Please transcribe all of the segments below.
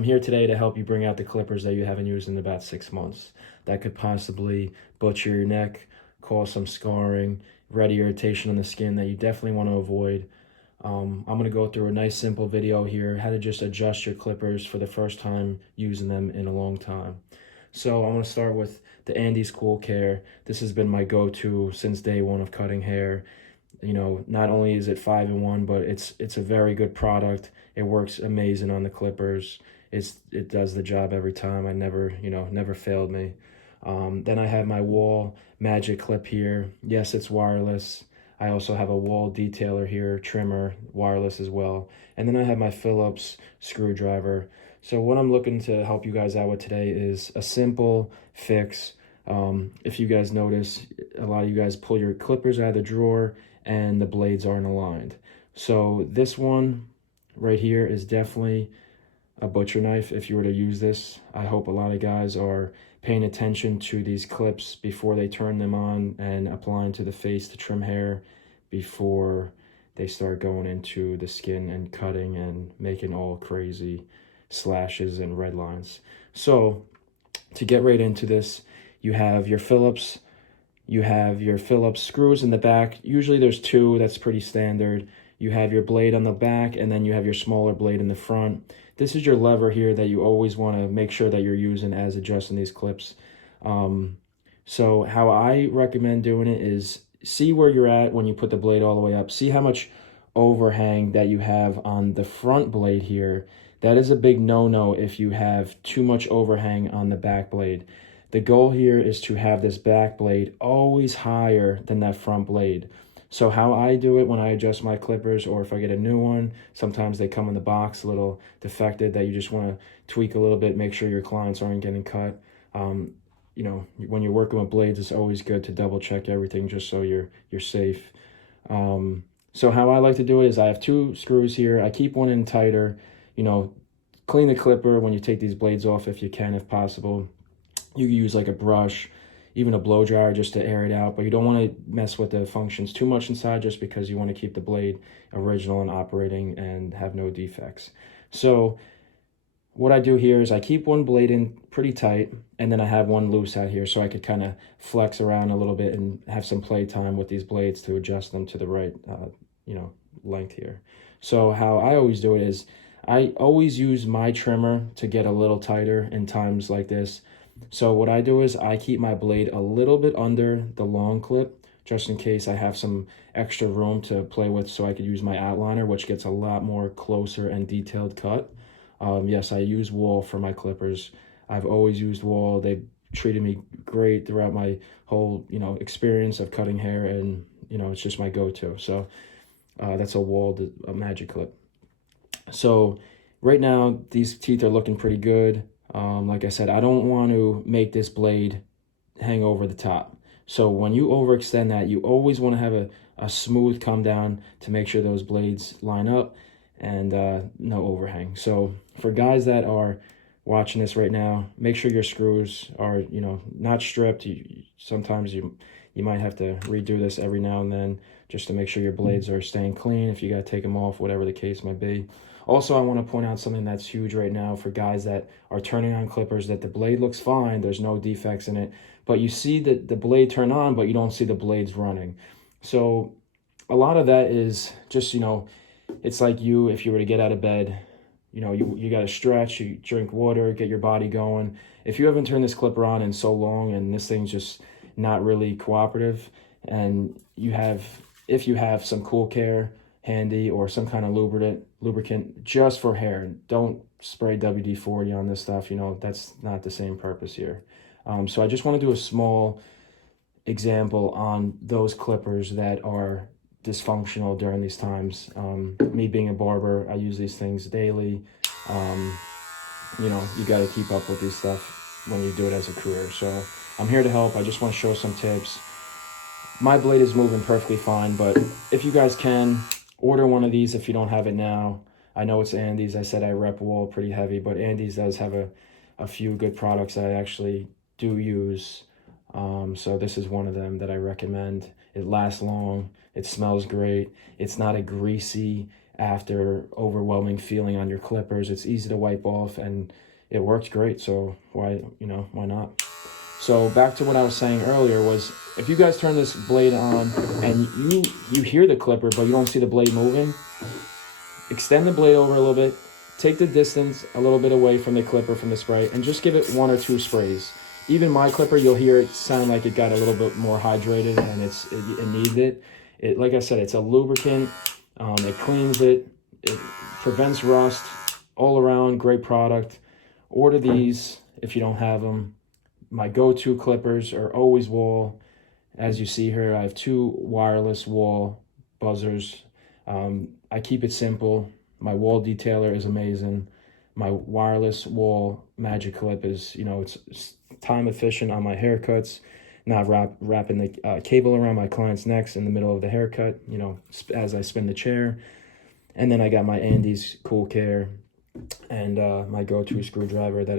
I'm here today to help you bring out the clippers that you haven't used in about 6 months. That could possibly butcher your neck, cause some scarring, red irritation on the skin that you definitely want to avoid. I'm going to go through a nice simple video here, how to just adjust your clippers for the first time using them in a long time. So I'm going to start with the Andes Cool Care. This has been my go-to since day one of cutting hair. You know, not only is it 5-in-1, but it's a very good product. It works amazing on the clippers. It does the job every time. I never failed me. Then I have my Wahl Magic Clip here. Yes, it's wireless. I also have a Wahl detailer here, trimmer, wireless as well. And then I have my Phillips screwdriver. So what I'm looking to help you guys out with today is a simple fix. If you guys notice, a lot of you guys pull your clippers out of the drawer and the blades aren't aligned. So this one right here is definitely a butcher knife if you were to use this. I hope a lot of guys are paying attention to these clips before they turn them on and applying to the face to trim hair before they start going into the skin and cutting and making all crazy slashes and red lines. So to get right into this, you have your Phillips screws in the back. Usually there's two, that's pretty standard. You have your blade on the back, and then you have your smaller blade in the front. This is your lever here that you always want to make sure that you're using as adjusting these clips. So how I recommend doing it is see where you're at when you put the blade all the way up. See how much overhang that you have on the front blade here. That is a big no-no if you have too much overhang on the back blade. The goal here is to have this back blade always higher than that front blade. So how I do it when I adjust my clippers, or if I get a new one, sometimes they come in the box a little defected that you just want to tweak a little bit, make sure your clients aren't getting cut. You know, when you're working with blades, it's always good to double check everything just so you're safe. So how I like to do it is I have two screws here. I keep one in tighter. You know, clean the clipper when you take these blades off if you can, if possible. You can use like a brush, even a blow dryer just to air it out, but you don't want to mess with the functions too much inside just because you want to keep the blade original and operating and have no defects. So what I do here is I keep one blade in pretty tight, and then I have one loose out here so I could kind of flex around a little bit and have some play time with these blades to adjust them to the right length here. So how I always do it is I always use my trimmer to get a little tighter in times like this. So what I do is I keep my blade a little bit under the long clip just in case I have some extra room to play with, so I could use my outliner, which gets a lot more closer and detailed cut. Yes, I use Wahl for my clippers. I've always used Wahl. They've treated me great throughout my whole experience of cutting hair, and it's just my go-to. So that's a Wahl Magic Clip. So right now these teeth are looking pretty good. Like I said, I don't want to make this blade hang over the top. So when you overextend that, you always want to have a smooth come down to make sure those blades line up and no overhang. So for guys that are watching this right now, make sure your screws are, not stripped. Sometimes you might have to redo this every now and then just to make sure your blades are staying clean. If you got to take them off, whatever the case might be. Also, I want to point out something that's huge right now for guys that are turning on clippers, that the blade looks fine, there's no defects in it, but you see the blade turn on, but you don't see the blades running. So a lot of that is just, it's like if you were to get out of bed, you got to stretch, you drink water, get your body going. If you haven't turned this clipper on in so long and this thing's just not really cooperative, and if you have some Cool Care handy or some kind of lubricant just for hair, don't spray WD-40 on this stuff. That's not the same purpose here. So I just want to do a small example on those clippers that are dysfunctional during these times. Me being a barber, I use these things daily. You got to keep up with these stuff when you do it as a career. So I'm here to help. I just want to show some tips. My blade is moving perfectly fine, but if you guys can, order one of these if you don't have it now. I know it's Andes. I said I rep Wahl pretty heavy, but Andes does have a few good products that I actually do use. So this is one of them that I recommend. It lasts long. It smells great. It's not a greasy after overwhelming feeling on your clippers. It's easy to wipe off and it works great. So why not? So back to what I was saying earlier was, if you guys turn this blade on and you hear the clipper but you don't see the blade moving, extend the blade over a little bit, take the distance a little bit away from the clipper, from the spray, and just give it 1 or 2 sprays. Even my clipper, you'll hear it sound like it got a little bit more hydrated, and it needed it. Like I said, it's a lubricant. It cleans it. It prevents rust. All around, great product. Order these if you don't have them. My go-to clippers are always Wahl. As you see here, I have 2 wireless Wahl buzzers. I keep it simple. My Wahl detailer is amazing. My wireless Wahl Magic Clip is, it's time efficient on my haircuts, not wrapping the cable around my client's necks in the middle of the haircut, as I spin the chair. And then I got my Andes Cool Care and my go-to screwdriver that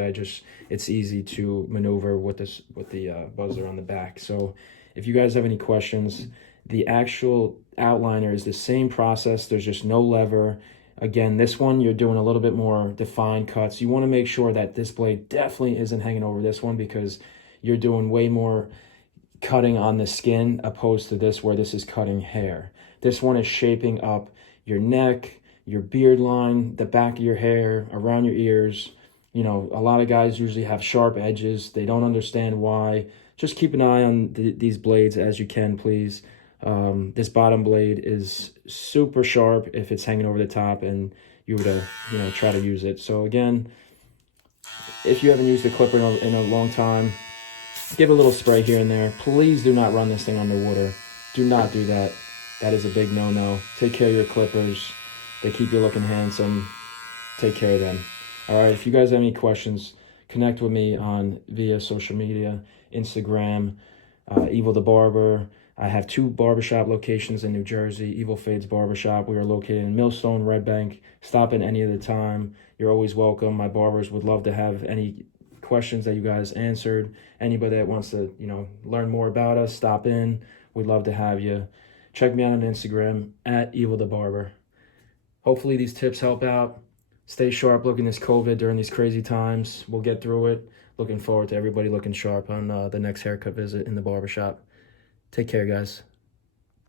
it's easy to maneuver with the buzzer on the back. So if you guys have any questions, the actual outliner is the same process. There's just no lever. Again, this one, you're doing a little bit more defined cuts. You want to make sure that this blade definitely isn't hanging over this one, because you're doing way more cutting on the skin opposed to this, where this is cutting hair. This one is shaping up your neck, your beard line, the back of your hair, around your ears. A lot of guys usually have sharp edges. They don't understand why. Just keep an eye on these blades as you can, please. This bottom blade is super sharp if it's hanging over the top and you were to, try to use it. So again, if you haven't used a clipper in a long time, give a little spray here and there. Please do not run this thing underwater. Do not do that. That is a big no-no. Take care of your clippers. They keep you looking handsome. Take care of them. All right, if you guys have any questions, connect with me via social media, Instagram, Evil the Barber. I have 2 barbershop locations in New Jersey. Evil Fades Barbershop. We are located in Millstone, Red Bank. Stop in any of the time. You're always welcome. My barbers would love to have any questions that you guys answered. Anybody that wants to, learn more about us, stop in. We'd love to have you. Check me out on Instagram at Evil the Barber. Hopefully these tips help out. Stay sharp looking this COVID during these crazy times. We'll get through it. Looking forward to everybody looking sharp on the next haircut visit in the barbershop. Take care, guys.